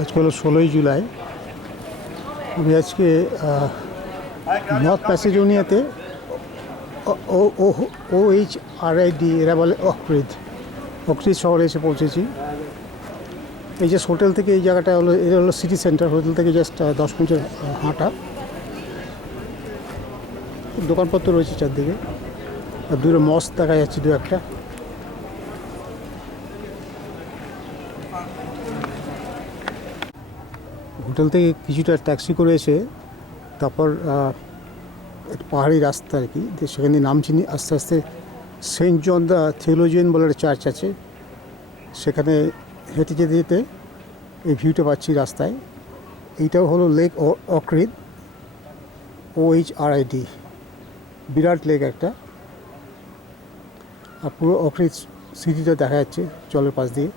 আজকে হলো 16ই জুলাই। আমি আজকে নর্থ ম্যাসেডোনিয়াতে OHRID এরা বলে অক্রিদ শহরে এসে পৌঁছেছি। এই যে হোটেল থেকে এই জায়গাটা হলো, এটা হলো সিটি সেন্টার। হোটেল থেকে জাস্ট 10 মিনিটের হাঁটা। দোকানপত্র রয়েছে চারদিকে, আর দূরে মস্ক দেখা যাচ্ছে দু একটা। হোটেল থেকে কিছুটা ট্যাক্সি করে এসে তারপর একটা পাহাড়ি রাস্তা আর কি, সেখানে নামছি। আস্তে আস্তে সেন্ট জন দ্য থিওলজিয়ান বলে একটা চার্চ আছে, সেখানে হেঁটে যেতে যেতে এই ভিউটা পাচ্ছি রাস্তায়। এইটাও হলো লেক অক্রিদ, OHRID, বিরাট লেক একটা। আর পুরো অক্রিদ সিটিটা দেখা যাচ্ছে জলের পাশ দিয়ে।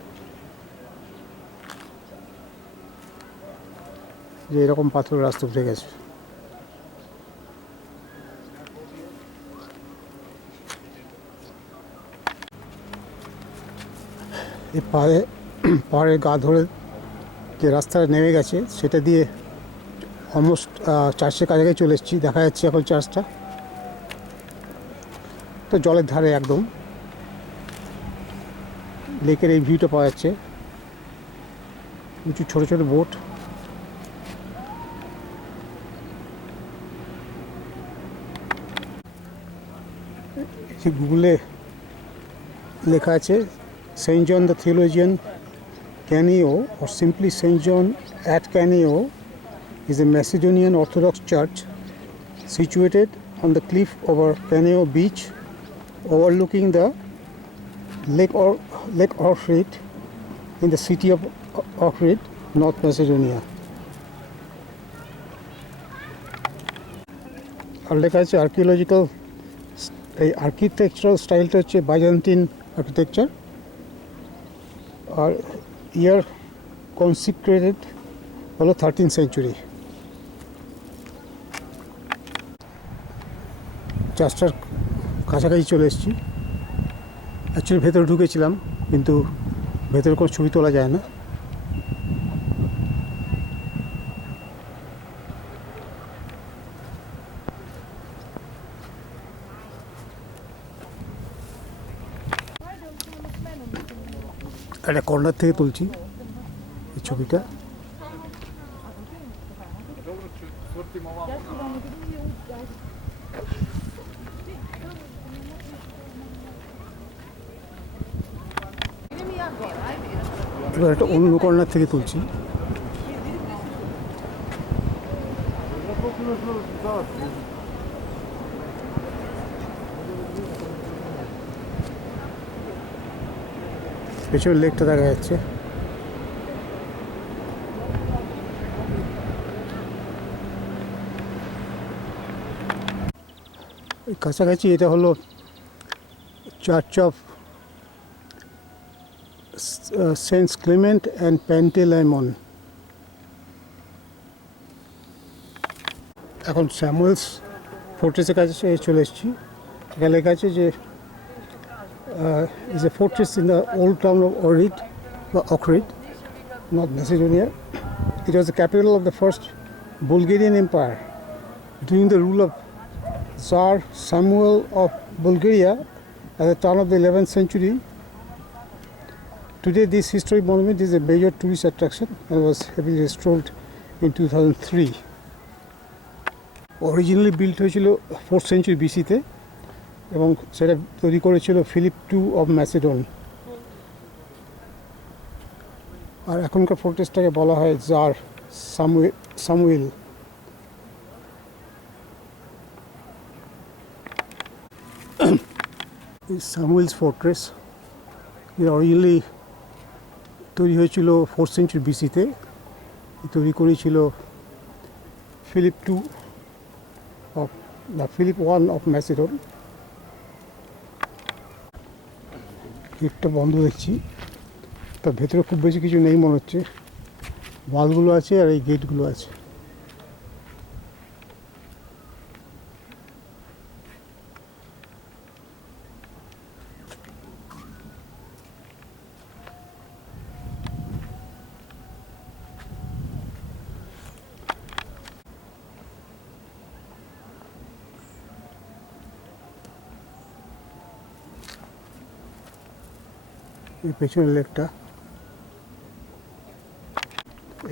যে এরকম পাথরের রাস্তা উঠে গেছে। এই পাহাড়ের গা ধরে যে রাস্তাটা নেমে গেছে সেটা দিয়ে অলমোস্ট চার্চের কাছাকাছি চলে এসেছি। দেখা যাচ্ছে এখন চার্চটা তো জলের ধারে একদম। লেকের এই ভিউটা পাওয়া যাচ্ছে, কিছু ছোটো ছোটো বোট। গুগলে লেখা আছে Saint John the Theologian Canio, or simply Saint John at Canio, is a Macedonian Orthodox church situated on the cliff over Canio beach, overlooking the Lake Ohrid in the city of Ohrid, North Macedonia. আর লেখা আছে archaeological, এই architectural স্টাইলটা হচ্ছে Byzantine architecture, আর ইয়ার কনসিক্রেটেড হলো 13th century. চার্চটার কাছাকাছি চলে এসেছি। Actually ভেতরে ঢুকেছিলাম, কিন্তু ভেতরে কোনো ছবি তোলা যায় না। একটা কর্নার থেকে তুলছি এই ছবিটা। এবার একটা অন্য কর্নার থেকে তুলছি। পেছনের লেকটা দেখা যাচ্ছে। এই কাছাকাছি এটা হলো church of Saint Clement and Panteleimon. এখন স্যামুয়েলস ফোর্ট্রেসের কাছে চলে এসেছি। এখানে লেখা আছে যে is a fortress in the old town of Ohrid, North Macedonia. It was the capital of the first Bulgarian Empire. During the rule of Tsar Samuel of Bulgaria at the turn of the 11th century. Today this historic monument is a major tourist attraction and was heavily restored in 2003. Originally built হয়েছিল 4th century BC-তে, এবং সেটা তৈরি করেছিল Philip II of Macedon. আর এখনকার ফোর্ট্রেসটাকে বলা হয় tsar Samuel. Samuel's fortress originally তৈরি হয়েছিল 4th century BC-তে। তৈরি করেছিল Philip II of Philip I of Macedon. গেটটা বন্ধ দেখছি, তার ভেতরে খুব বেশি কিছু নেই মনে হচ্ছে। ওয়ালগুলো আছে আর এই গেটগুলো আছে। এই পেছনের লেকটা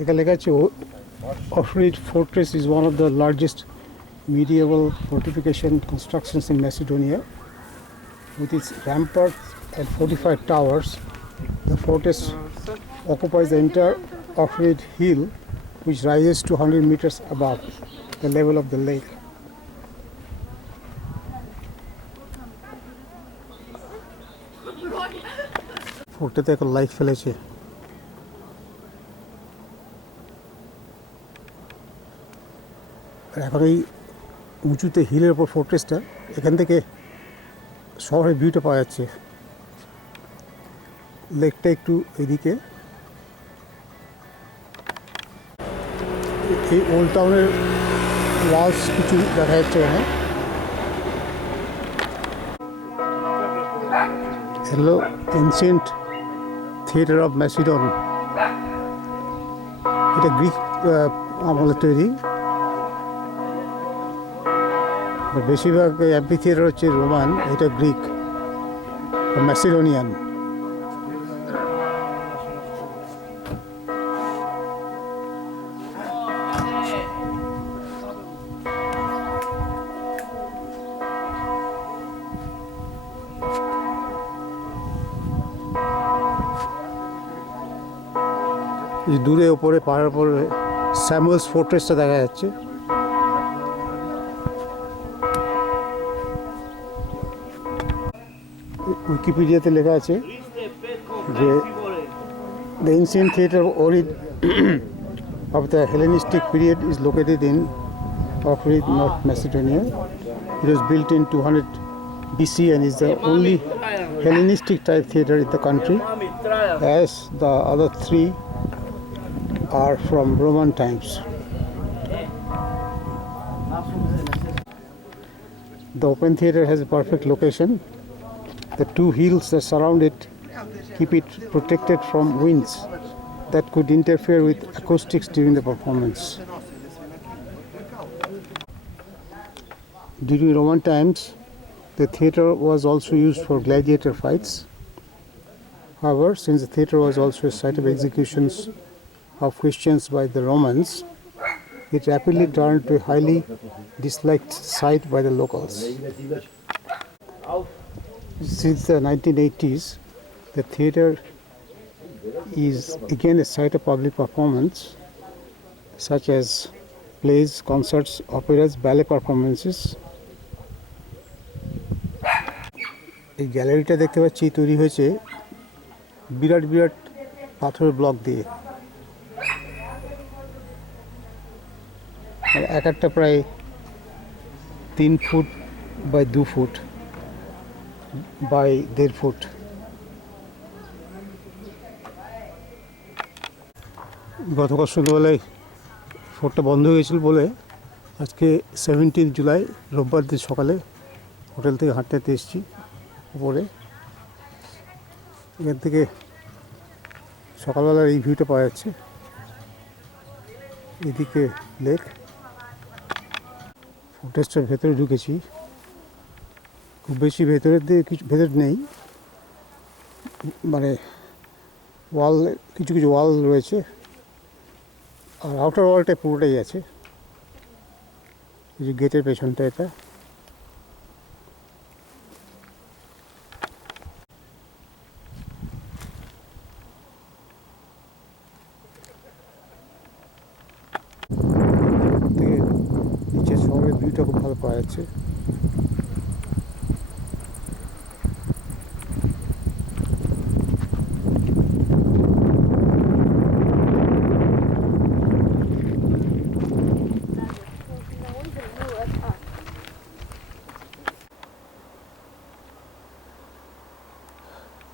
এখানে লেখা আছে Ohrid Fortress is one of the largest medieval fortification constructions in Macedonia. With its ramparts and fortified towers, the fortress occupies the entire Ohrid hill, which rises to 100 meters above the level of the lake. ফোর্টটাতে এখন light ফেলেছে। এখন এই উঁচুতে হিলের ওপর ফোর্ট্রেসটা, এখান থেকে শহরের ভিউটা পাওয়া যাচ্ছে। লেকটা একটু এদিকে, এই ওল্ড টাউনের ওয়ালস কিছু দেখা যাচ্ছে এখানে। Hello ancient theatre of Macedon, এটা গ্রিক আমলের তৈরি। বেশিরভাগ অ্যাম্পি থিয়েটার হচ্ছে রোমান, এটা গ্রিক ম্যাসিডোনিয়ান। দূরে ওপরে পাহাড়ের উপরে স্যামুয়েলস ফোর্ট্রেসটা দেখা যাচ্ছে। উইকিপিডিয়াতে লেখা আছে যে the ancient theatre of Ohrid of the Hellenistic period is located in Ohrid, North Macedonia. It was built in 200 BC and is the only Hellenistic type theatre in the country, as the other three are from Roman times. The open theatre has a perfect location. The two hills that surround it keep it protected from winds that could interfere with acoustics during the performance. During Roman times, the theatre was also used for gladiator fights. However, since the theatre was also a site of executions of Christians by the Romans, it rapidly turned to a highly disliked site by the locals. Since the 1980s, the theatre is again a site of public performance, such as plays, concerts, operas, ballet performances. এই গ্যালারিটা দেখতে পাচ্ছি তৈরি হয়েছে বিরাট বিরাট পাথরের block দিয়ে। এক একটা প্রায় 3 foot by 2 foot by 1.5 foot. গতকাল সন্ধ্যাবেলায় ফোর্টটা বন্ধ হয়ে গেছিল বলে আজকে 17 জুলাই রোববার দিন সকালে হোটেল থেকে হাঁটতে হাঁটতে এসেছি উপরে। এখান থেকে সকালবেলার এই ভিউটা পাওয়া যাচ্ছে। এদিকে লেক। ফোর্ট্রেসটার ভেতরে ঢুকেছি, খুব বেশি ভেতরের দিকে কিছু ভেতর নেই, মানে ওয়াল কিছু কিছু ওয়াল রয়েছে, আর আউটার ওয়ালটা পুরোটাই আছে। এই যে গেটের পেছনটা এটা। নিচে শহরের ভিউটা খুব ভালো পাওয়া যাচ্ছে।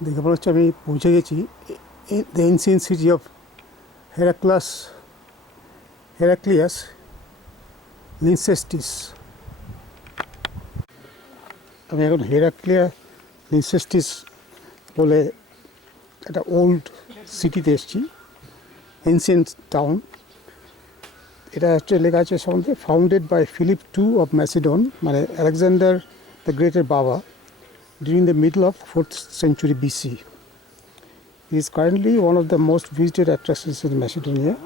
দেখে মনে হচ্ছে আমি পৌঁছে গেছি the ancient city of Heraclea Lyncestis. আমি এখন লিনসেস্টিস বলে একটা ওল্ড সিটিতে এসেছি, এনসিয়েন্ট টাউন। এটা হচ্ছে লেখা আছে সম্বন্ধে founded by Philip II of Macedon, মানে আলেকজান্ডার দ্য গ্রেটের বাবা, during the middle of 4th century BC. It is currently one of the most visited attractions in Macedonia,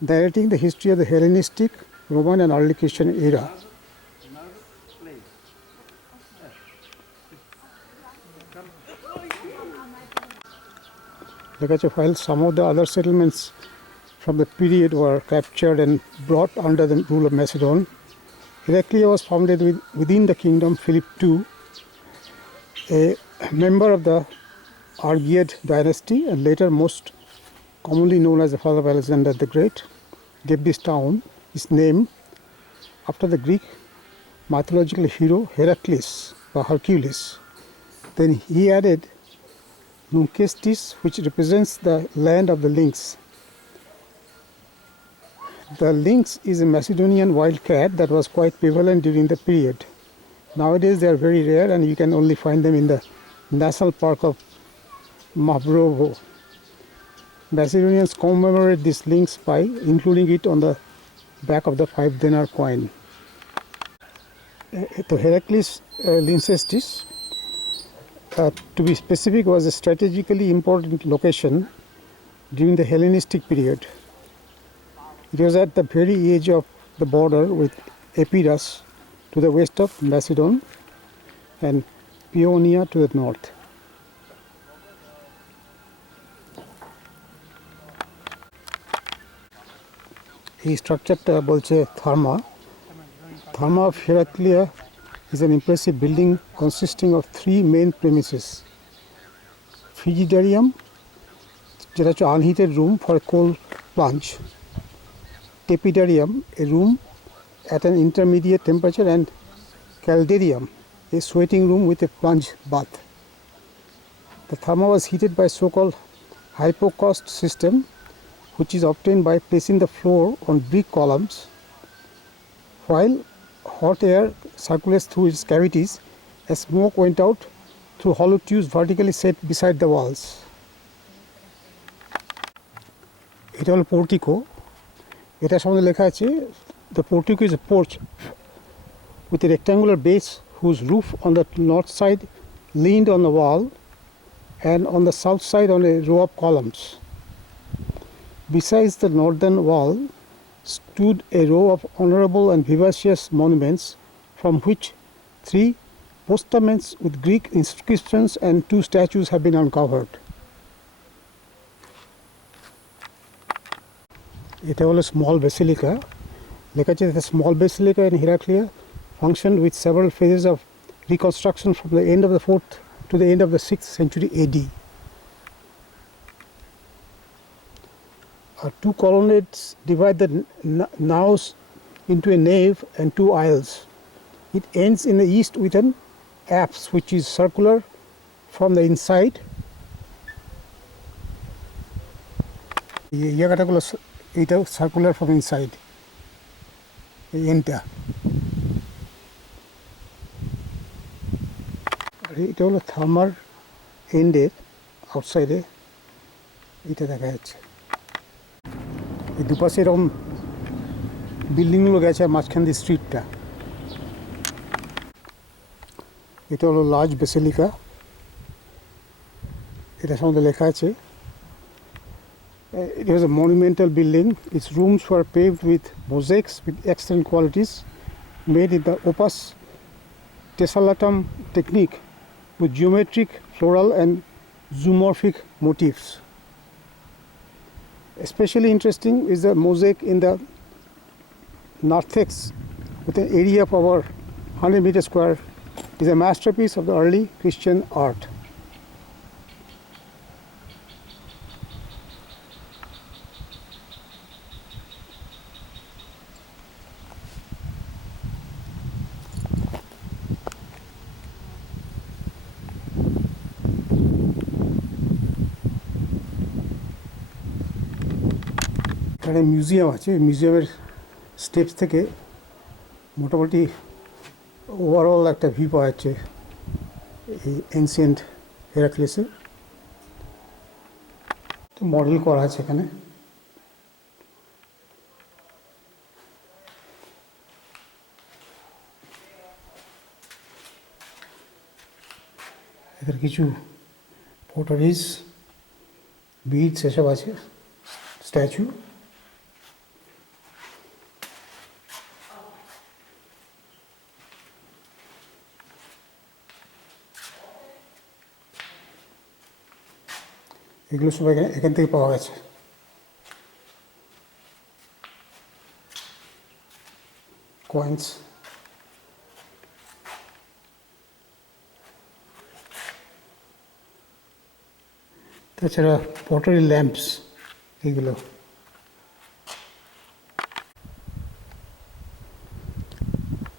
narrating the history of the Hellenistic, Roman and early Christian era. While some of the other settlements from the period were captured and brought under the rule of Macedon, Heraclea was founded within the kingdom Philip II, a member of the Argead dynasty and later most commonly known as the father of Alexander the Great, gave this town its name after the Greek mythological hero Heracles or Hercules. Then he added Nunkestis, which represents the land of the lynx. The lynx is a Macedonian wild cat that was quite prevalent during the period. Nowadays they are very rare and you can only find them in the National Park of Mavrovo. Macedonians commemorate this lynx by including it on the back of the 5 dinar coin. The Heracles Lyncestis, to be specific, was a strategically important location during the Hellenistic period. It was at the very edge of the border with Epirus to the west of Macedon and Paeonia to the north. এই স্ট্রাকচারটা বলছে থার্মা of Heraclea is an impressive building consisting of 3 main premises. Frigidarium, যেটা হচ্ছে unheated room for a cold plunge. Tepidarium, a room at an intermediate temperature, and Caldarium, a sweating room with a plunge bath. The therma was heated by so-called hypocaust system, which is obtained by placing the floor on brick columns. While hot air circulates through its cavities, as smoke went out through hollow tubes vertically set beside the walls. এটা হলো portico. এটা সম্বন্ধে লেখা আছে, the portico is a porch with a rectangular base whose roof on the north side leaned on the wall and on the south side on a row of columns. Besides the northern wall stood a row of honorable and vivacious monuments, from which 3 postaments with Greek inscriptions and 2 statues have been uncovered. এটা হলো small basilica. লেখা আছে, the small basilica in Heraclea functioned with several phases of reconstruction from the end of the 4th to the end of the 6th century AD. 2 colonnades divide the naos into a nave and 2 aisles. It ends in the east with an apse which is circular from the inside. জায়গাটাগুলো এটা circular from inside, এই এন্ডটা। আর এটা হলো থার্মার এন্ডের আউটসাইডে, এটা দেখা যাচ্ছে। এই দুপাশে এরকম বিল্ডিংগুলো গেছে আর মাঝখান দিয়ে স্ট্রিটটা। এটা হলো লার্জ বেসিলিকা, এটা সম্বন্ধে লেখা আছে। It was a monumental building. Its rooms were paved with mosaics with excellent qualities, made in the opus tessellatum technique with geometric, floral and zoomorphic motifs. Especially interesting is the mosaic in the narthex with an area of over 100 meters square. Is a masterpiece of the early Christian art. এখানে museum আছে, মিউজিয়ামের steps থেকে মোটামুটি overall একটা view পাওয়া যাচ্ছে এই ancient হেরাক্লিসে। Model করা আছে এখানে। কিছু পটারিজ বিডস এসব আছে, স্ট্যাচু। এগুলো সব এখান থেকে পাওয়া গেছে। কয়েন্স, তাছাড়া পটারি ল্যাম্পস, এগুলো।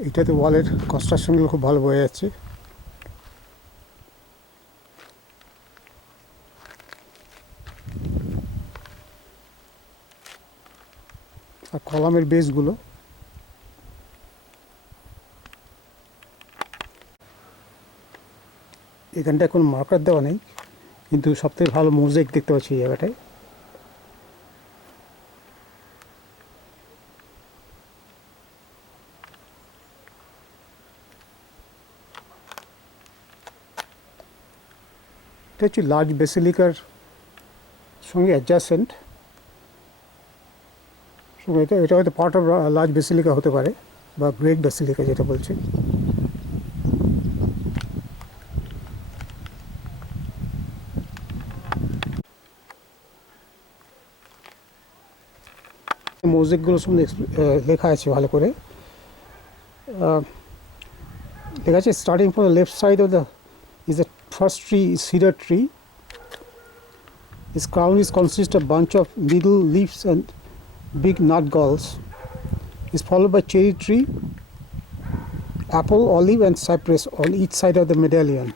এটাতে ওয়ালের কনস্ট্রাকশনগুলো খুব ভালো বোঝা যাচ্ছে। আর কলামের বেসগুলো, এখানটায় কোনো মার্কার দেওয়া নেই, কিন্তু সবথেকে ভালো মোজাইক দেখতে পাচ্ছি এই জায়গাটায়। এটা হচ্ছে লার্জ বেসিলিকার সঙ্গে অ্যাডজাসেন্ট। এটা হয়তো পার্ট অফ লার্জ বেসিলিকা হতে পারে, বা গ্রেট বেসিলিকা যেটা বলছে। মোজাইকগুলো সম্বন্ধে লেখা আছে ভালো করে। লেখা আছে, starting from the left side of the is the first tree is cedar tree. Its crown is consists of bunch of little leaves and big nut galls. Is followed by cherry tree, apple, olive, and cypress on each side of the medallion.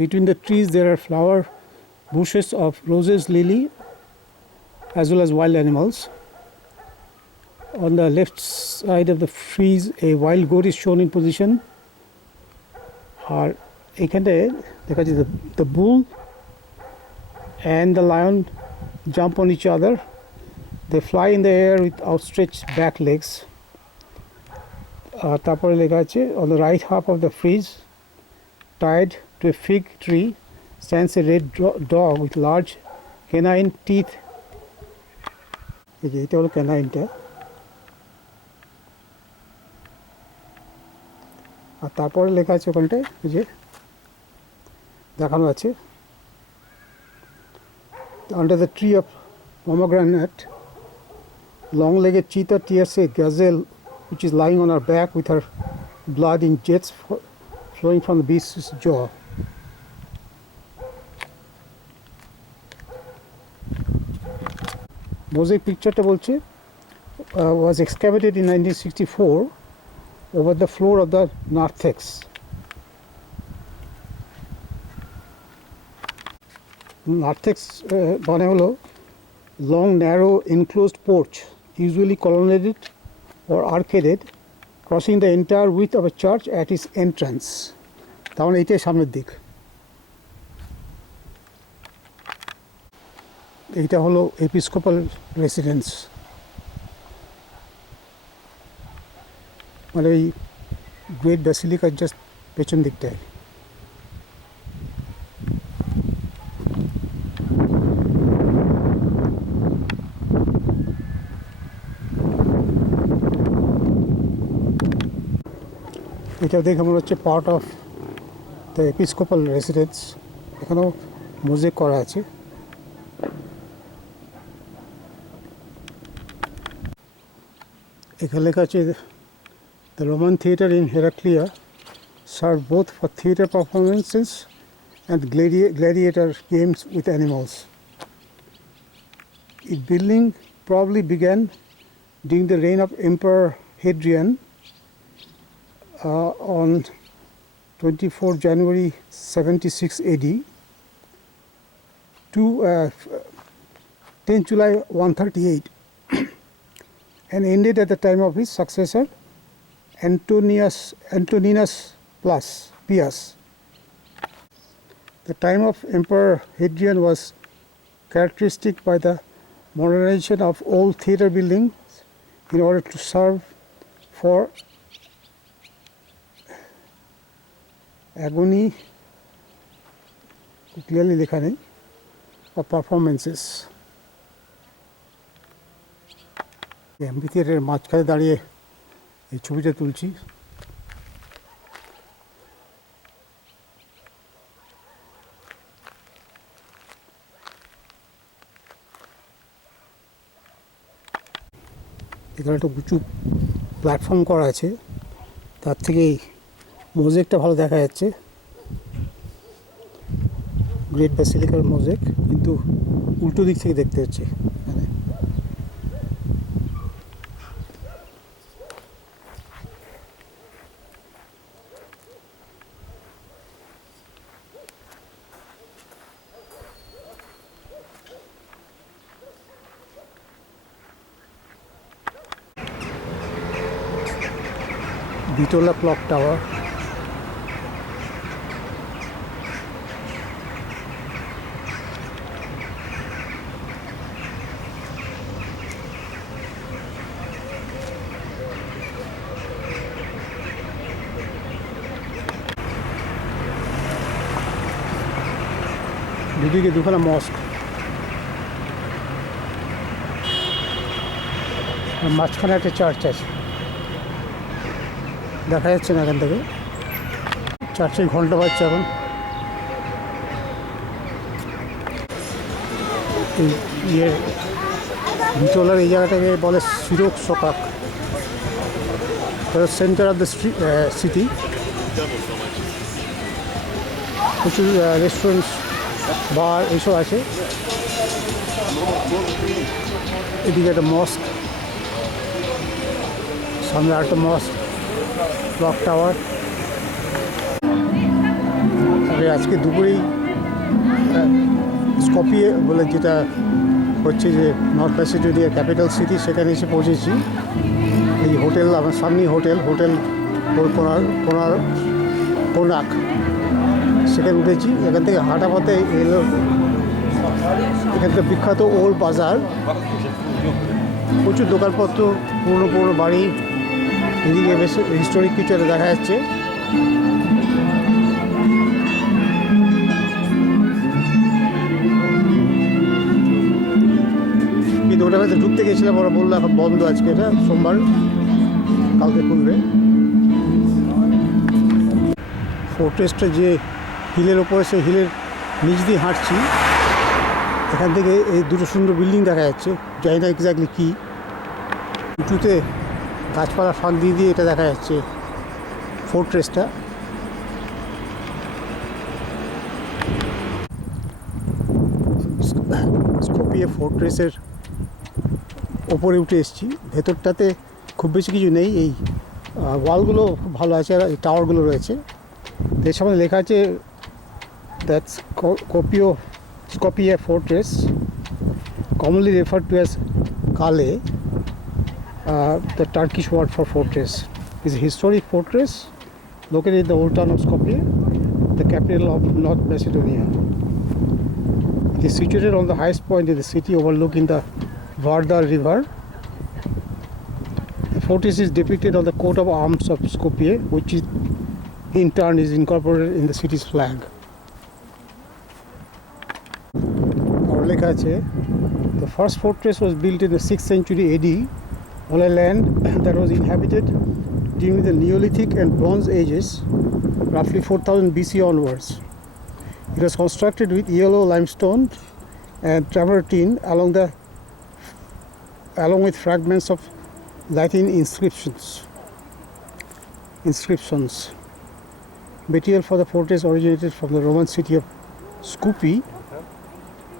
Between the trees there are flower bushes of roses, lily, as well as wild animals. On the left side of the frieze, a wild goat is shown in position. আর এখানটায় দেখা যাচ্ছে the bull and the lion jump on each other. They fly in the air with outstretched back legs. তারপরে লেখা আছে, on the right half of the frieze, tied to a fig tree, stands a red dog with large canine teeth. এটা হলো ক্যানাইনটা। আর তারপরে লেখা আছে ওখানটায়, যে দেখানো আছে, under the tree of pomegranate, long-legged cheetah tears a gazelle which is lying on her back with her blood in jets flowing from the beast's jaw. Mosaic pictureটা বলছে was excavated in 1964 over the floor of the narthex. Narthex মানে হলো long narrow enclosed porch, usually colonnaded or arcaded, crossing the entire width of a church at its entrance. তার মানে এইটাই সামনের দিক। এইটা হলো এপিস্কোপাল রেসিডেন্স, মানে এই গ্রেট ব্যাসিলিকার জাস্ট পেছন দিকটায়। এটা দেখে মনে হচ্ছে part of the Episcopal residence. এখানেও মোজাইক করা আছে। এখানে লেখা আছে, the Roman theatre in Heraclea served both for theatre performances and gladiator games with animals. Its building probably began during the reign of Emperor Hadrian on 24 January 76 AD to 10 July 138 and ended at the time of his successor Antoninus Pius. The time of Emperor Hadrian was characteristic by the modernization of old theatre buildings in order to serve for agony clearly লেখা নেই or performances অ্যাম্ফিথিয়েটারের মাঝখানে দাঁড়িয়ে এই ছবিটা তুলছি। এখানে একটা উঁচু প্ল্যাটফর্ম করা আছে, তার থেকেই মোজেকটা ভালো দেখা যাচ্ছে, গ্রেট ব্যাসিলিকার মোজেক, কিন্তু উল্টো দিক থেকে দেখতে হচ্ছে। বিটোলা ক্লক টাওয়ার, দুদিকে দুখানা মস্ক, মাঝখানে একটা চার্চ আছে, দেখা যাচ্ছে না এখান থেকে। চার্চের ঘন্টা বাজছে এখন। বিটোলার এই জায়গাটাকে বলে শিরক সকাক, সেন্টার অফ দ্য সিটি। প্রচুর রেস্টুরেন্ট, বার এইসব আছে। এদিকে একটা মস্ক, সামনে একটা মস্ক, ক্লক টাওয়ার। আজকে দুপুরেই স্কপিয়ে বলে যেটা হচ্ছে যে নর্থ ম্যাসেডোনিয়ার ক্যাপিটাল সিটি, সেখানে এসে পৌঁছেছি। এই হোটেল আমার সামনেই হোটেল কোনাক, সেখানে উঠেছি। এখান থেকে হাঁটা পথে এলো এখানকার বিখ্যাত ওল্ড বাজার, প্রচুর দোকানপত্র, পুরনো বাড়ি। এদিকে বেশ হিস্টোরিক কিছু একটা দেখা যাচ্ছে। কিন্তু ওটা হয়তো ঢুকতে গেছিলাম, ওরা বললো এখন বন্ধ, আজকে এটা সোমবার, কালকে খুলবে। ফোর্ট্রেসটা যে হিলের ওপরে, সেই হিলের নিচ দিয়ে হাঁটছি। এখান থেকে এই দুটো সুন্দর বিল্ডিং দেখা যাচ্ছে, জানি না এক্স্যাক্টলি কী। উঁচুতে গাছপালা ফাঁক দিয়ে দিয়ে এটা দেখা যাচ্ছে ফোর্ট্রেসটা। স্কপিয়ে ফোর্ট্রেসের ওপরে উঠে এসেছি। ভেতরটাতে খুব বেশি কিছু নেই, এই ওয়ালগুলো খুব ভালো আছে, আর এই টাওয়ারগুলো রয়েছে। এর সামনে লেখা আছে that's Skopje Fortress, commonly referred to as Kale, the Turkish word for fortress, is a historic fortress located in the old town of Skopje, the capital of North Macedonia. It is situated on the highest point in the city, overlooking the Vardar River. The fortress is depicted on the coat of arms of Skopje, which is in turn is incorporated in the city's flag. The first fortress was built in the 6th century AD on a land that was inhabited during the Neolithic and Bronze Ages, roughly 4000 BC onwards. It was constructed with yellow limestone and travertine along with fragments of Latin inscriptions. Material for the fortress originated from the Roman city of Skopje,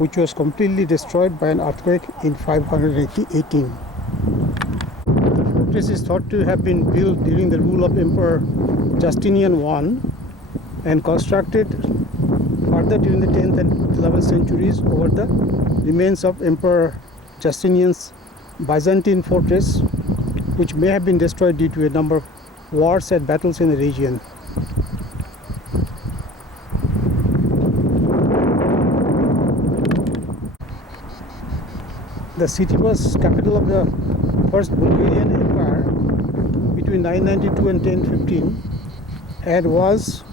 which was completely destroyed by an earthquake in 518. The fortress is thought to have been built during the rule of Emperor Justinian I and constructed further during the 10th and 11th centuries over the remains of Emperor Justinian's Byzantine fortress, which may have been destroyed due to a number of wars and battles in the region. The city was capital of the first Bulgarian Empire between 992 and 1015 and was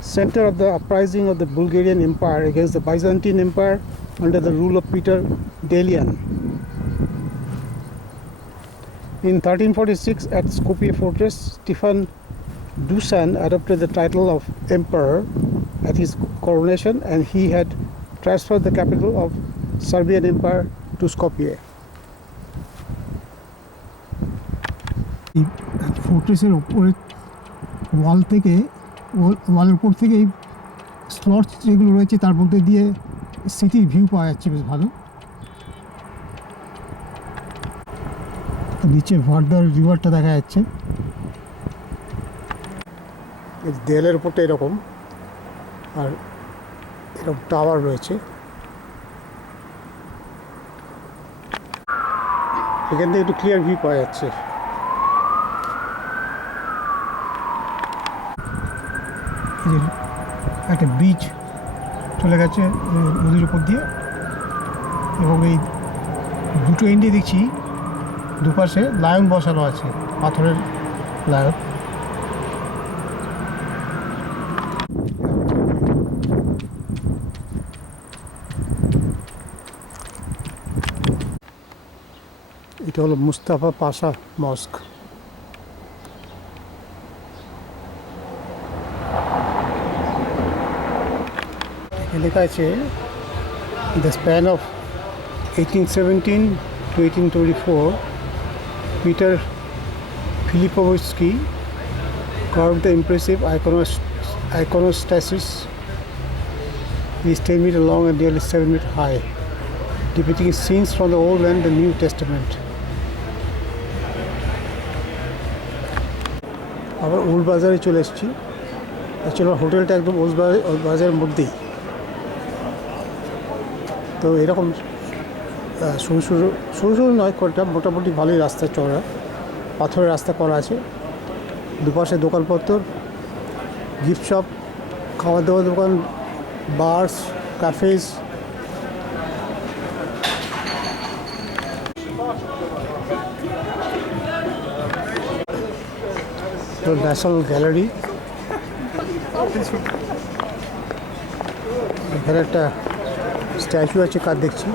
center of the uprising of the Bulgarian Empire against the Byzantine Empire under the rule of Peter Delian. In 1346 at Skopje fortress, Stefan Dusan adopted the title of emperor at his coronation, and he had transferred the capital of Serbian Empire to Skopje. ফোর্ট্রেসের উপরে ওয়ালের উপর থেকে slots যেগুলো রয়েছে তার মধ্যে দিয়ে সিটির ভিউ পাওয়া যাচ্ছে বেশ ভালো। নিচে ভার্দার রিভারটা দেখা যাচ্ছে। দেয়ালের উপরটা এরকম, আর এরকম টাওয়ার রয়েছে। এখান থেকে একটু ক্লিয়ার ভিউ পাওয়া যাচ্ছে। একটা ব্রিজ চলে গেছে নদীর উপর দিয়ে, এবং এই দুটো এন্ডে দেখছি দুপাশে লায়ন বসানো আছে, পাথরের লায়ন। এটা হলো মুস্তাফা পাশা মস্ক। লেখা আছে the span of 1817 to 1824 Peter Filipovsky carved the impressive iconostasis. It is 10 meters long and nearly 7 meters high, depicting scenes from the Old and the New Testament. আবার ওল্ড বাজারে চলে এসেছি। অ্যাকচুয়ালি হোটেলটা একদম ওল্ড বাজারের মধ্যেই। তো এরকম সরু সরু নয়, কোনটা মোটামুটি ভালোই রাস্তা, চড়া পাথরের রাস্তা করা আছে। দুপাশে দোকানপত্র, গিফট শপ, খাওয়া দাওয়ার দোকান, বার্স, ক্যাফেজ। ন্যাশনাল গ্যালারি, এখানে একটা স্ট্যাচু আছে, কার দেখছি।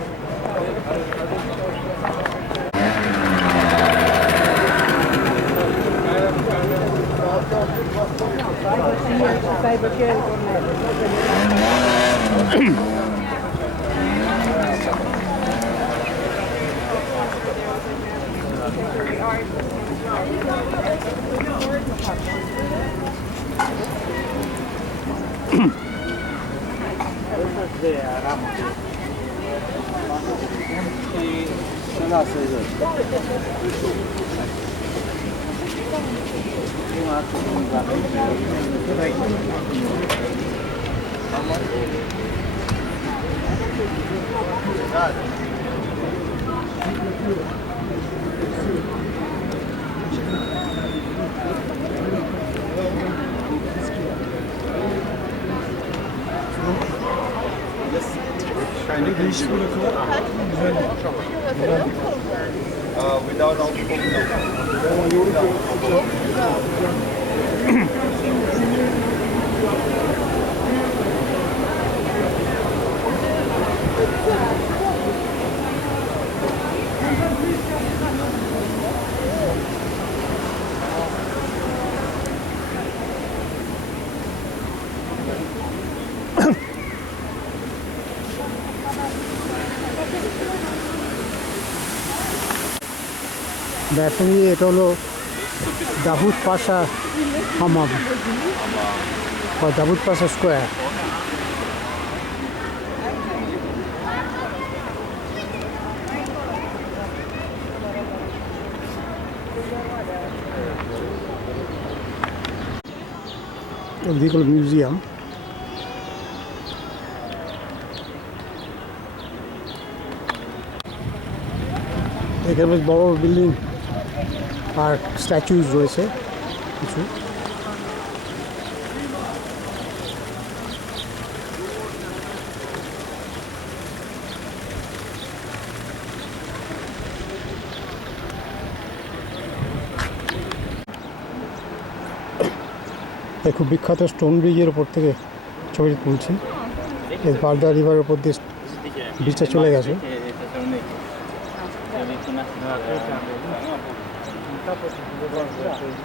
Without alcohol. ব্যাটারি, এটা হলো দাউদ পাশা হামাম বা দাউদ পাশা স্কোয়ার। এদিকে হলো মিউজিয়াম। এখানে বেশ বড় বিল্ডিং আর স্ট্যাচুজ রয়েছে কিছু। এই খুব বিখ্যাত স্টোন ব্রিজের ওপর থেকে ছবিটা তুলছি। এই বারদা রিভারের ওপর দিয়ে ব্রিজটা চলে গেছে।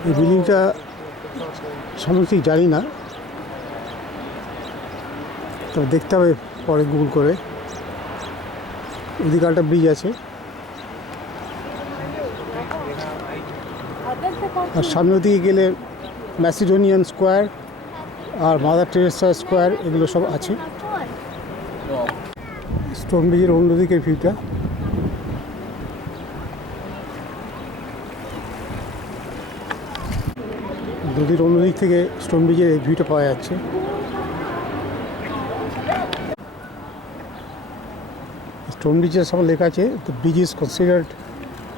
এই বিল্ডিংটা সম্বন্ধে ঠিক জানি না, তবে দেখতে হবে পরে গুগল করে। এদিকে একটা ব্রিজ আছে, আর সামনের দিকে গেলে ম্যাসিডোনিয়ান স্কোয়ার আর মাদার টেরেসা স্কোয়ার এগুলো সব আছে। স্টোন ব্রিজের অন্যদিকের ভিউটা। নদীর অন্যদিক থেকে স্টোন ব্রিজের এই ভিউটা পাওয়া যাচ্ছে। স্টোন ব্রিজের সামনে লেখা আছে, the bridge is considered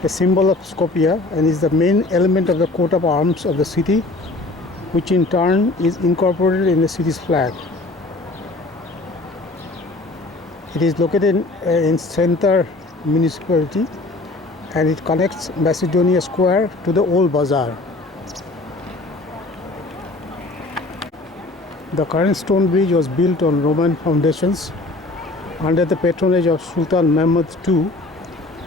a symbol of Skopje and is the main element of the coat of arms of the city, which in turn is incorporated in the city's flag. It is located in center municipality and it connects Macedonia Square to the old bazaar. The current stone bridge was built on Roman foundations under the patronage of Sultan Mehmed II,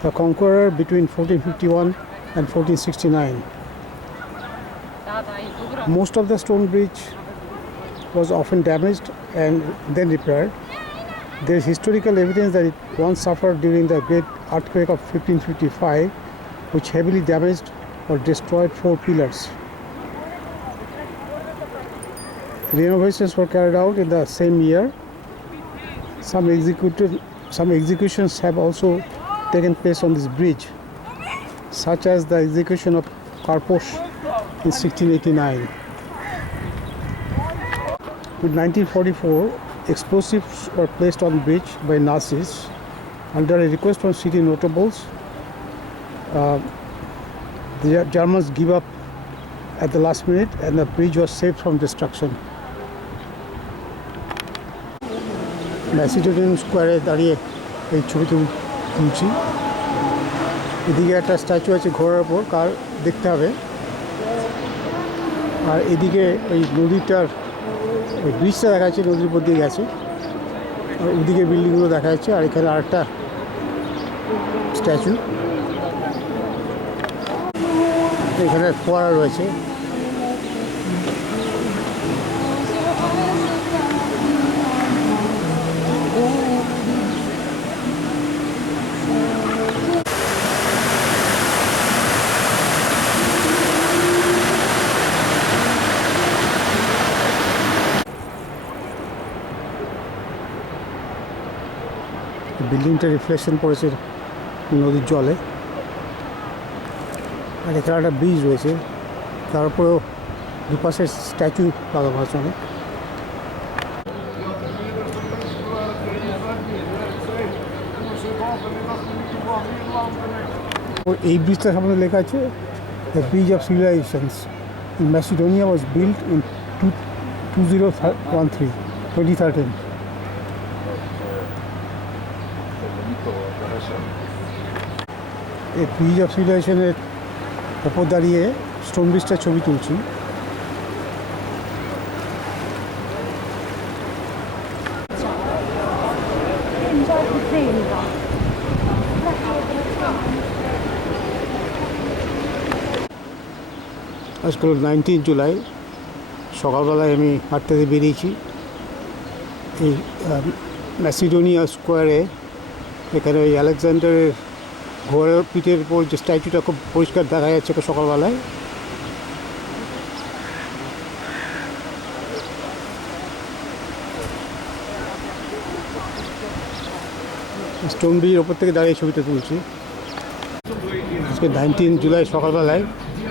the conqueror, between 1451 and 1469. Most of the stone bridge was often damaged and then repaired. There is historical evidence that it once suffered during the great earthquake of 1555, which heavily damaged or destroyed 4 pillars. Renovations were carried out in the same year. Some executions have also taken place on this bridge, such as the execution of Karposh in 1689. In 1944, explosives were placed on the bridge by Nazis under a request from city notables. The Germans gave up at the last minute and the bridge was saved from destruction. Macedonian স্কোয়ারে দাঁড়িয়ে এই ছবিটি তুলছি। এদিকে একটা statue আছে ঘোড়ার ওপর, কার দেখতে হবে। আর এদিকে ওই নদীটার ওই ব্রিজটা দেখা যাচ্ছে, নদীর উপর দিয়ে গেছে। আর ওদিকে বিল্ডিংগুলো দেখা যাচ্ছে। আর এখানে আরেকটা স্ট্যাচু, এখানে ফোয়ারা রয়েছে। বিল্ডিংটা রিফ্লেকশন পড়েছে নদীর জলে। আর এখানে একটা ব্রিজ রয়েছে, তারপরেও দুপাশে স্ট্যাচু লাগানো আছে অনেক। এই ব্রিজটার সামনে লেখা আছে, the bridge of civilisations in Macedonia was built in 2013। এই ব্রিজ অফ সিভিলাইজেশনের ওপর দাঁড়িয়ে স্টোন ব্রিজটার ছবি তুলছি। আজকাল 19 জুলাই সকালবেলায় আমি হাঁটতে বেরিয়েছি এই ম্যাসিডোনিয়া স্কোয়ারে। এখানে ওই আলেকজান্ডারের ঘোড়ার পিঠের উপর যে স্ট্যাচুটা খুব পরিষ্কার দেখা যাচ্ছে সকালবেলায়। স্টোন ব্রিজের ওপর থেকে দাঁড়িয়ে ছবিটা তুলছি। আজকে 19 জুলাই সকালবেলায়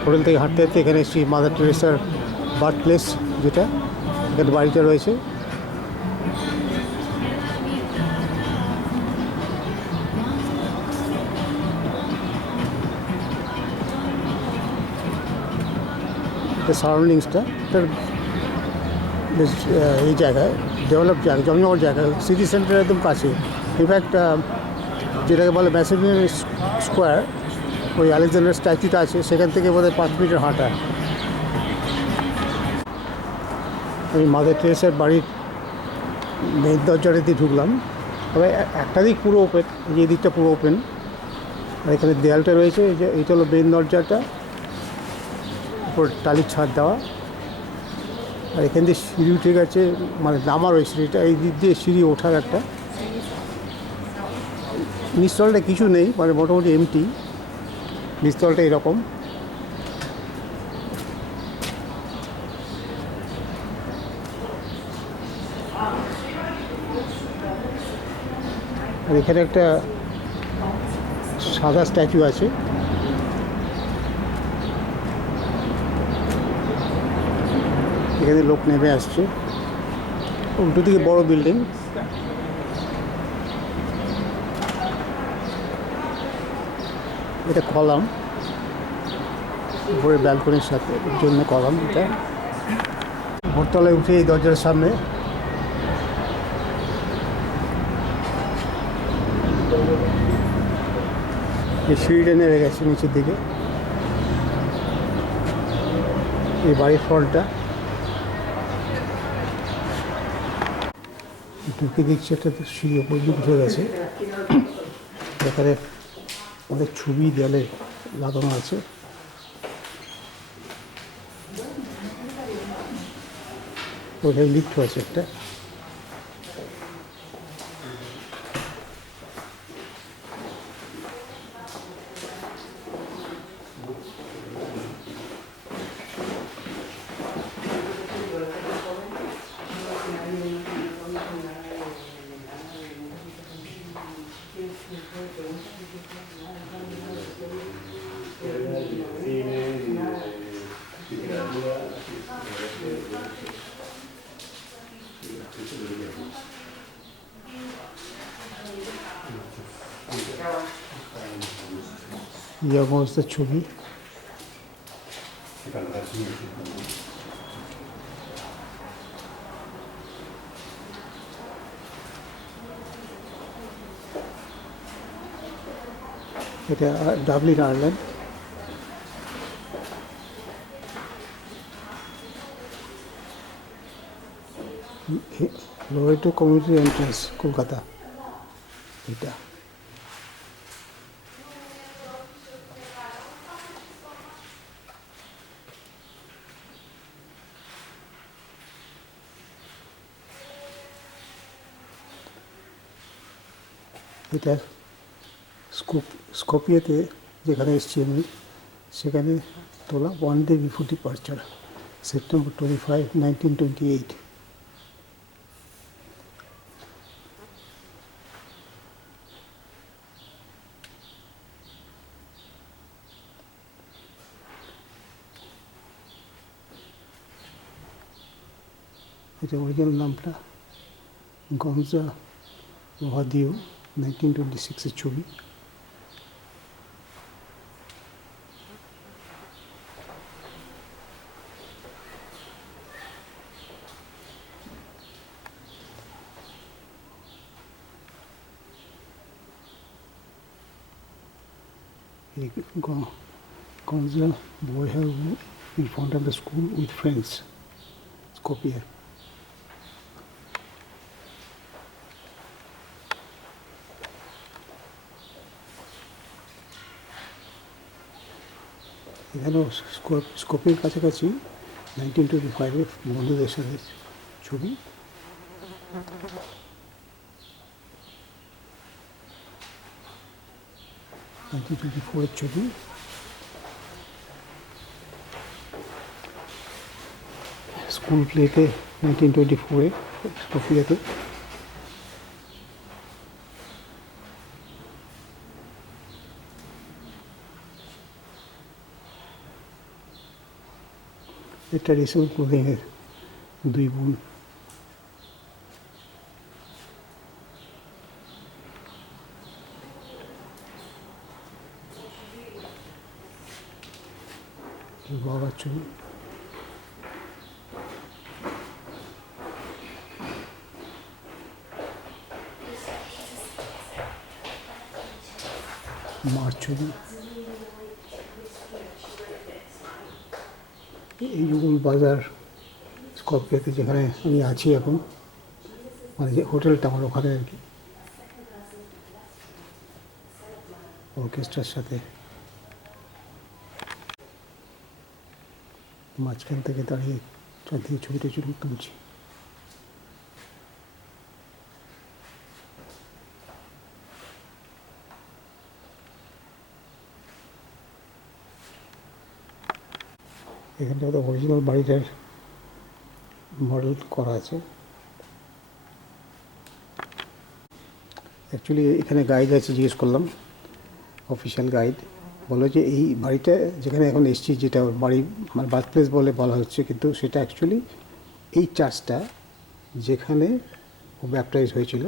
হোটেল থেকে হাঁটতে হাঁটতে এখানে এসেছি মাদার টেরেসার বার্থ প্লেস, যেটা এখানে বাড়িটা রয়েছে। সারাউন্ডিংসটা বেশ এই জায়গায় ডেভেলপ জায়গা, জমজমাট জায়গা, সিটি সেন্টার একদম কাছে। ইনফ্যাক্ট যেটাকে বলে ম্যাসিডোনিয়ান স্কোয়ার, ওই আলেকজান্ডার স্ট্যাচুটা আছে সেখান থেকে বোধহয় 5 মিনিটের হাঁটা। আমি মাদার টেরেসার বাড়ির মেন দরজাটা দিয়ে ঢুকলাম। তবে একটা দিক পুরো ওপেন, এই দিকটা পুরো ওপেন। আর এখানে দেয়ালটা রয়েছে, এই যে এইটা হলো মেন দরজাটা, উপর টালির ছাদ দেওয়া। আর এখান দিয়ে সিঁড়ি উঠে গেছে, মানে নামার ওই সিঁড়িটা, এই দিক দিয়ে সিঁড়ি ওঠার একটা। নিচতলটা কিছু নেই, মানে মোটামুটি এমটি। নিচতলটা এরকম। আর এখানে একটা সাদা স্ট্যাচু আছে। এখানে লোক নেমে আসছে। উল্টো দিকে বড় বিল্ডিং। এটা কলাম, উপরে ব্যালকনির সাথে জন্য কলাম এটা। ভোরতলায় উঠে এই দরজার সামনে এই সিঁড়িটা নেমে গেছে নিচের দিকে। এই বাড়ির ফ্রন্টটা ঢুকে দেখছি একটা সিঁড়ি ওপর দিকে উঠে গেছে। এখানে অনেক ছবি দেয়ালে লাগানো আছে। ওখানে লিফট আছে একটা। ইয়াগঞ্জের ছবি। এটা Dublin, Ireland. Loreto community entrance, Kolkata. এটা এটা স্কোপিয়াতে যেখানে এসেছি আমি, সেখানে তোলা one day before departure, September 25, 1928। এটা অরিজিনাল নামটা গঞ্জা মহাদিও, 1926-এর ছবি। Gonza boy have in front of the school with friends. Skopje. এখানেও স্কোপের কাছাকাছি 1925-এ বন্ধুদের সাথে ছবি। 1924-এর ছবি। স্কুল প্লেতে 1924-এ স্কোপিয়াতে। এটা রিসেন্ট ক্লোদিংয়ের দুই বোন। বাবার ছবি। মার ছবি। এই যুগল বাজার স্করপিওতে যেখানে আমি আছি এখন, মানে যে হোটেলটা আমার ওখানে আর কি, অর্কেস্ট্রার সাথে মাঝখান থেকে দাঁড়িয়ে চারদিকে ছবিটা তুলছি। এখানটা তো অরিজিনাল বাড়িটার মডেল করা আছে। অ্যাকচুয়ালি এখানে গাইড আছে, জিজ্ঞেস করলাম, অফিসিয়াল গাইড বললো যে এই বাড়িটা যেখানে এখন এসেছি, যেটা ওর বাড়ি মানে বার্থ প্লেস বলে বলা হচ্ছে, কিন্তু সেটা অ্যাকচুয়ালি এই চার্চটা যেখানে ও ব্যাপটাইজ হয়েছিল,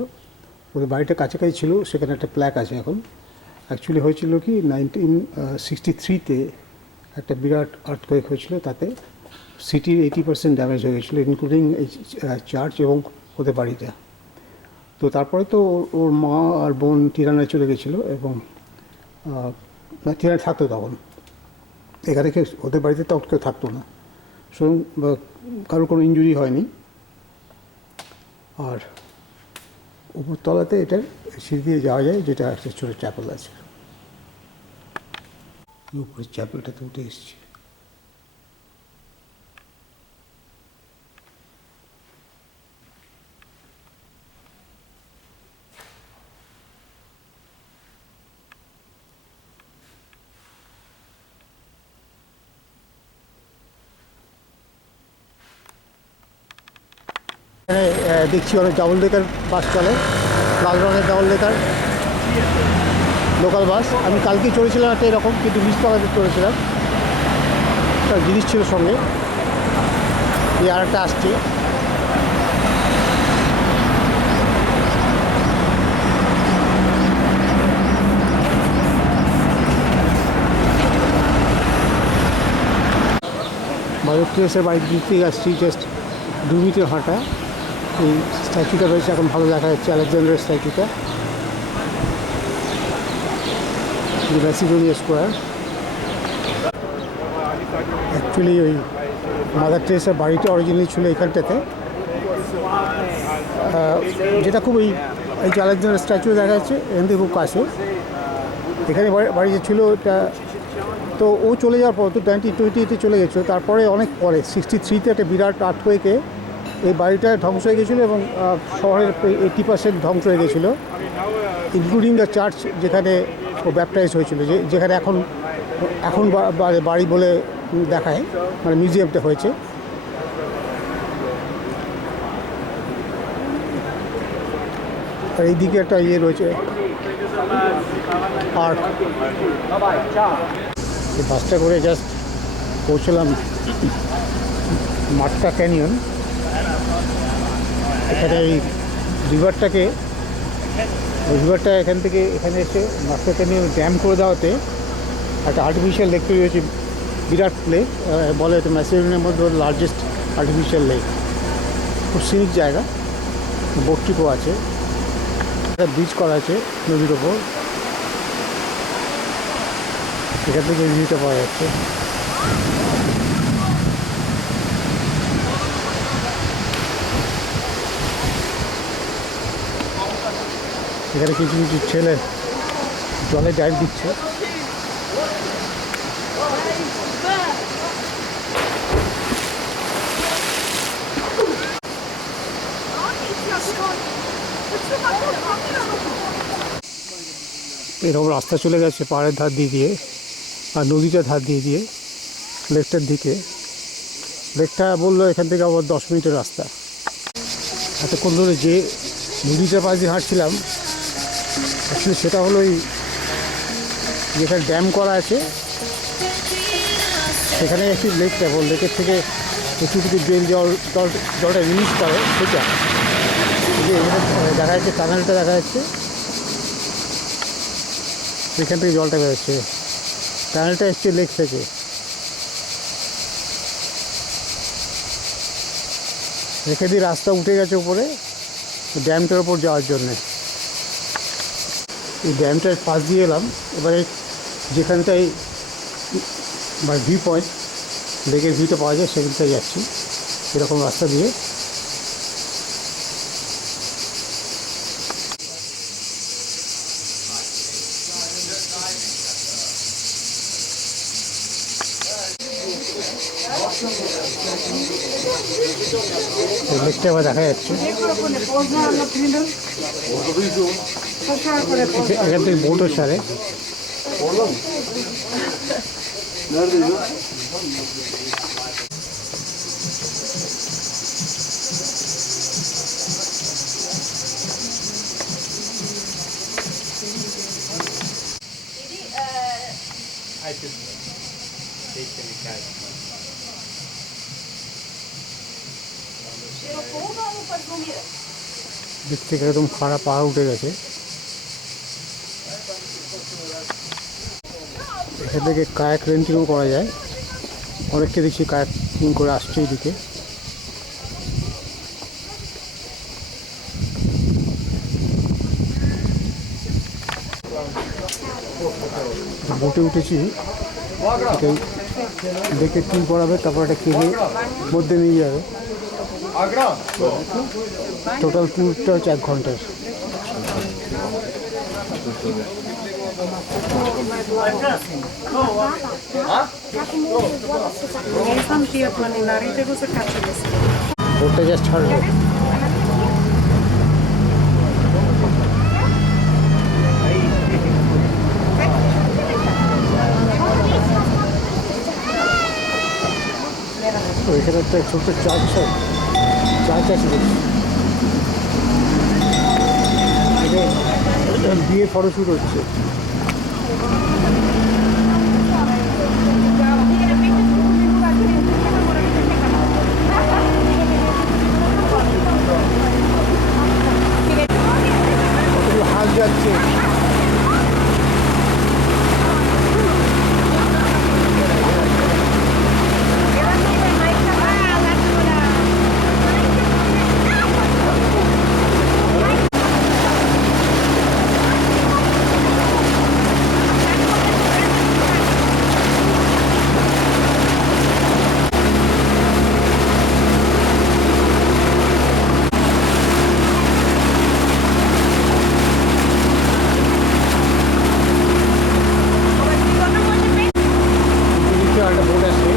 ওদের বাড়িটা কাছাকাছি ছিল, সেখানে একটা প্ল্যাক আছে এখন। অ্যাকচুয়ালি হয়েছিল কি 1963-তে একটা বিরাট আর্থকোয়েক হয়েছিল, তাতে সিটির 80% ড্যামেজ হয়ে গেছিলো, ইনক্লুডিং এই চার্চ এবং ওদের বাড়িটা। তো তারপরে তো ওর মা আর বোন তিরানায় চলে গেছিলো, এবং তিরানায় থাকতো তখন। এখানে কেউ ওদের বাড়িতে তখন কেউ থাকতো না, সুতরাং কারোর কোনো ইনজুরি হয়নি। আর উপরতলাতে এটার সিঁড়ি দিয়ে যাওয়া যায়, যেটা একটা ছোটো চ্যাপেল আছে। উপরের চ্যাপেলটাতে উঠে এসেছি। এখানে দেখছি অনেক ডাবল ডেকার বাস চলে, লাল রঙের ডাবল ডেকার লোকাল বাস। আমি কালকে চড়েছিলাম একটা এরকম, কিন্তু নিচতলাতে চড়েছিলাম, একটা জিনিস ছিল সঙ্গে। এই আর একটা আসছে, মাদার টেরেসার বাড়ির দিক থেকে আসছি, জাস্ট 2 মিনিটের হাঁটা। এই স্ট্যাচুটা রয়েছে এখন, ভালো দেখা যাচ্ছে, আলেকজান্ডারের স্ট্যাচুটা, ম্যাসিডোনিয়া স্কোয়ার। অ্যাকচুয়ালি ওই মাদার টেরেসার বাড়িটা অরিজিনালি ছিল এখানটাতে, যেটা খুব এই যে আলেকজান্ডার স্ট্যাচু দেখা যাচ্ছে এখান থেকে খুব কাছে। এখানে বাড়ি যে ছিল ওটা, তো ও চলে যাওয়ার পর তো 1920-তে চলে গেছিলো, তারপরে অনেক পরে 63-তে একটা বিরাট আর্থকোয়েকে এই বাড়িটা ধ্বংস হয়ে গেছিলো, এবং শহরের 80% ধ্বংস হয়ে গেছিলো, ইনক্লুডিং দ্য চার্চ যেখানে ও ব্যাপটাইজ হয়েছিল, যেখানে এখন বাড়ি বলে দেখায়, মানে মিউজিয়ামটা হয়েছে। আর এইদিকে একটা ইয়ে রয়েছে, পার্ক। এই বাসটা করে জাস্ট পৌঁছলাম মাট্টা ক্যানিয়ন। এখানে এই রিভারটা এখান থেকে এখানে এসে মাট্টা ক্যানিয়ন ড্যাম করে দেওয়াতে একটা আর্টিফিশিয়াল লেক তৈরি হয়েছে, বিরাট লেক বলে, এটা ম্যাসিডোনিয়ার মধ্যে লার্জেস্ট আর্টিফিশিয়াল লেক। খুব সিনিক জায়গা, বোট ট্রিপও আছে, একটা ব্রিজ করা আছে নদীর ওপর, এখান থেকে ভিউটা পাওয়া যাচ্ছে। এখানে কিছু কিছু ছেলে জলে ডাইভ দিচ্ছে। এরকম রাস্তা চলে গেছে পাহাড়ের ধার দিয়ে আর নদীটার ধার দিয়ে লেকটার দিকে। লেকটা বললো এখান থেকে আবার 10 মিনিটের রাস্তা। এতক্ষণ ধরে যে নদীটার পাশ দিয়ে হাঁটছিলাম, অ্যাকচুয়ালি সেটা হলো এই যেখানে ড্যাম করা আছে, সেখানে একটি লেকটা, লেকের থেকে একটু জলটা রিলিজ করে, সেটা যে এখানে দেখা যাচ্ছে, টানেলটা দেখা যাচ্ছে, এখান থেকে জলটা বেরোচ্ছে। টানেলটা এসছে লেক থেকে। রেখে দিয়ে রাস্তা উঠে গেছে উপরে ড্যামটার ওপর যাওয়ার জন্যে। এই ড্যামটার পাশ দিয়ে এলাম, এবারে যেখানটায় ভিউ পয়েন্ট লেকের ভিউটা পাওয়া যায় সেখানটায় যাচ্ছি। এরকম রাস্তা দিয়ে। লেকটা আবার দেখা যাচ্ছে। এখান থেকে বোটও ছাড়ে। দিক থেকে একদম খারাপ পাহাড় উঠে গেছে। এখান থেকে কায়াক রেন্টিংও করা যায়। অনেককে দেখছি কায়াকিং করে আসছে এদিকে। বোটে উঠেছি, দেখে টিম করাবে, তারপর একটা কেভে মধ্যে নিয়ে যাবে। টোটাল ট্যুরটা হচ্ছে 1 ঘন্টার। বোটটা জাস্ট ছাড়লো। এখানে একটা ছোট্ট চার্চ আছে দেখছি। বিয়ে ফটোশ্যুট হচ্ছে। হাত যাচ্ছে। একটা বোট আছে।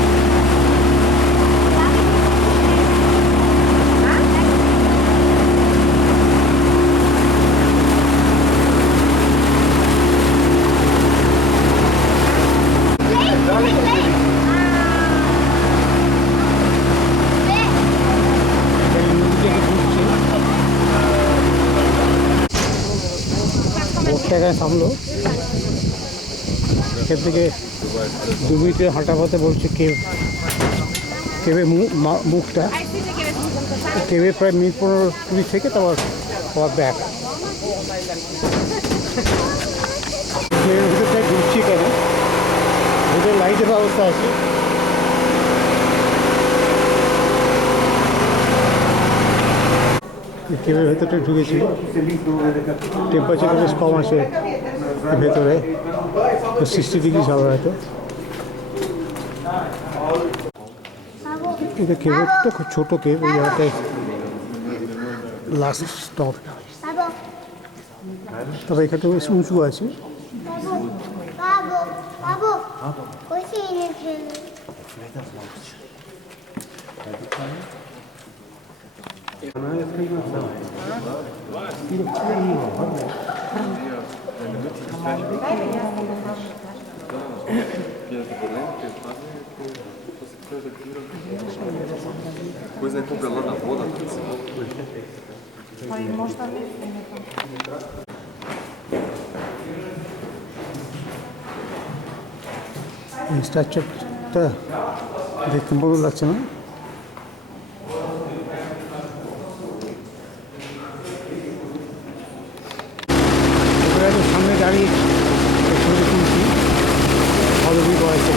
বোটটা এখানে থামলো। এখান থেকে 2 মিনিটের হাঁটা পথে বলছে কেভে মুখটা। কেভে প্রায় মিনিট 15-20 থেকে তারপর ব্যাক। কেভের ভিতরটায় ঘুরছি কেন, ভিতরে লাইটের ব্যবস্থা আছে। কেভের ভেতরটা ঢুকেছি। টেম্পারেচার বেশ কম আছে ভেতরে, 60 ডিগ্রি হবে হয়তো। এটা কেভটা খুব ছোটো কেভ, এই জায়গাটায় লাস্ট স্টপ। তবে এখানে বেশ উঁচু আছে। Depois é compra lá na boda. এই স্ট্রাকচারটা দেখতে ভালো লাগছে না। সামনে দাঁড়িয়ে ছবি তুলছি, অলরেডি করেছে।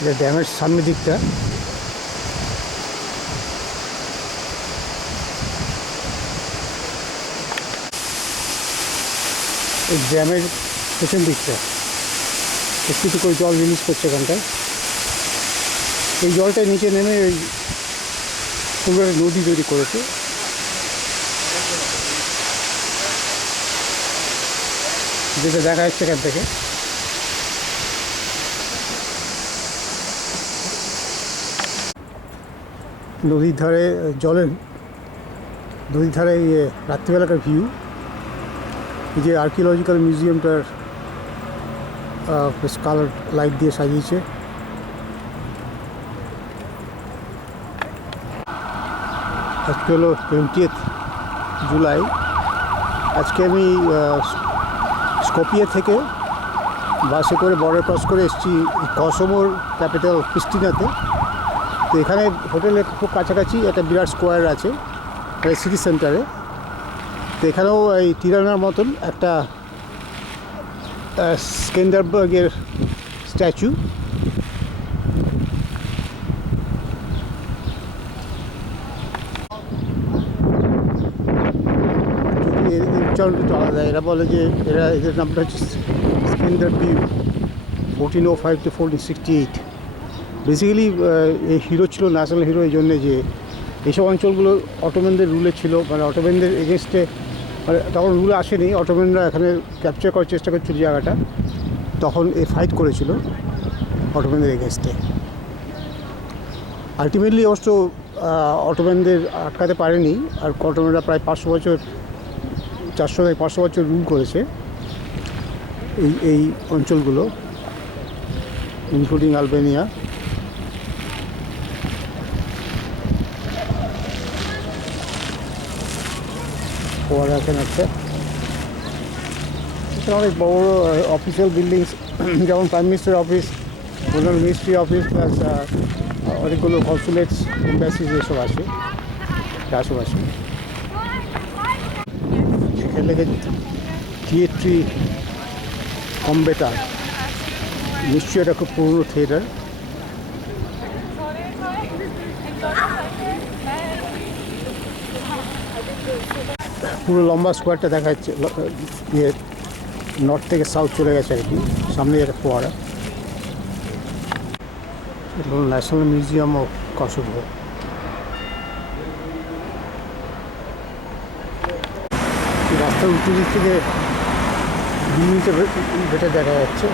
এটা ড্যামের সামনের দিকটা। এই ড্যামের পেছন দিকটা একটু একটু করে জল রিলিজ করছে এখানটায়। এই জলটাই নিচে নেমে ওই পুরো নদী তৈরি করেছে। যেটা দেখা যাচ্ছে এখান থেকে। নদীর ধারে নদীর ধারে রাত্রিবেলাকার ভিউ। এই যে আর্কিওলজিক্যাল মিউজিয়ামটার কালার লাইট দিয়ে সাজিয়েছে। আজকে হলো 20 জুলাই। আজকে আমি স্কোপিয়ে থেকে বাসে করে বর্ডার ক্রস করে এসেছি কসোভোর ক্যাপিটাল প্রিস্টিনাতে। তো এখানে হোটেলের খুব কাছাকাছি একটা বিরাট স্কোয়ার আছে সিটি সেন্টারে। তো এখানেও এই তিরানার মতন একটা স্কেন্ডারবার্গের স্ট্যাচু। উচ্চারণটা একটু আলাদা। এরা বলে যে এদের নামটা হচ্ছে স্কেন্ডারবার্গ 1405 to 1468। বেসিক্যালি এই হিরো ছিল ন্যাশনাল হিরো এই জন্যে যে এইসব অঞ্চলগুলো অটোম্যানদের রুলে ছিল, মানে অটোম্যানদের এগেনস্টে, মানে তখন রুল আসেনি, অটোম্যানরা এখানে ক্যাপচার করার চেষ্টা করছিল জায়গাটা, তখন এই ফাইট করেছিল অটোম্যানদের এগেনস্টে। আলটিমেটলি অবশ্য অটোম্যানদের আটকাতে পারেনি। আর অটোম্যানরা প্রায় 500 বছর 400-500 বছর রুল করেছে এই অঞ্চলগুলো, ইনক্লুডিং আলবেনিয়া। ফোয়ারা এখানে একটা অনেক বড় অফিসিয়াল বিল্ডিংস, যেমন প্রাইম মিনিস্টার অফিস, ওনার মিনিস্ট্রি অফিস, প্লাস অনেকগুলো কনসুলেটস, এম্বাসিজ এসব আছে আশেপাশে। এখান থেকে থিয়েট্রি কম্বেটার, নিশ্চয়ই এটা খুব পুরনো থিয়েটার। পুরো লম্বা স্কোয়ারটা দেখা যাচ্ছে, ইয়ে নর্থ থেকে সাউথ চলে গেছে আর কি। সামনে একটা ফোয়ারা। National museum of Kosovo. রাস্তার উত্তর দিক থেকে বিল্ডিংটা বেটা দেখা যাচ্ছে।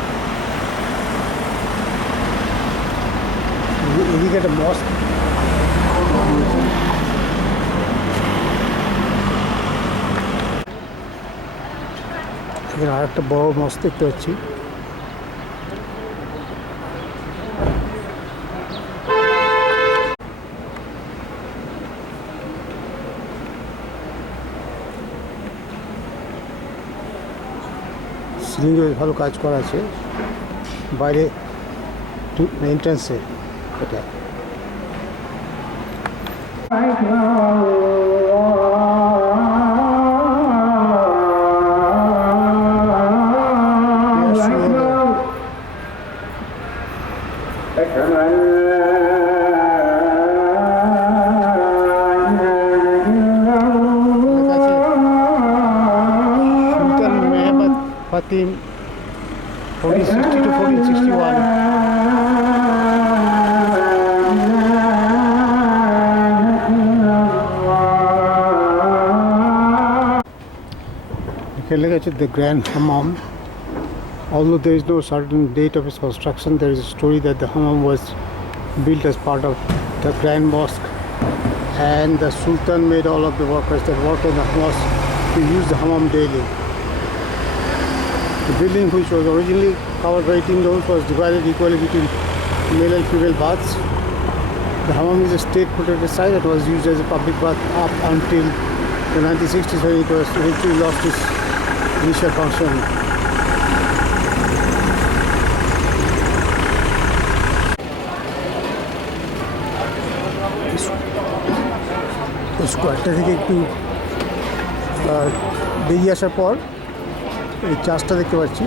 এদিকে একটা মস্ক, এখানে আর একটা বড় মস্ক দেখতে পাচ্ছি। সিলিংয়ে ভালো কাজ করা আছে, বাইরে এন্ট্রান্সে এটা। Fatim 1460 to 1461. Here look at the Grand Hammam. Although there is no certain date of its construction, there is a story that the hammam was built as part of the Grand Mosque, and the Sultan made all of the workers that worked on the mosque to use the hammam daily. The building, which was originally covered by 18 domes, was divided equally between male and female baths. The hammam is a state protected site that was used as a public bath up until the 1960s, when it was eventually lost its initial function. স্কোয়ারটা থেকে একটু বেরিয়ে আসার পর এই চার্চটা দেখতে পাচ্ছি।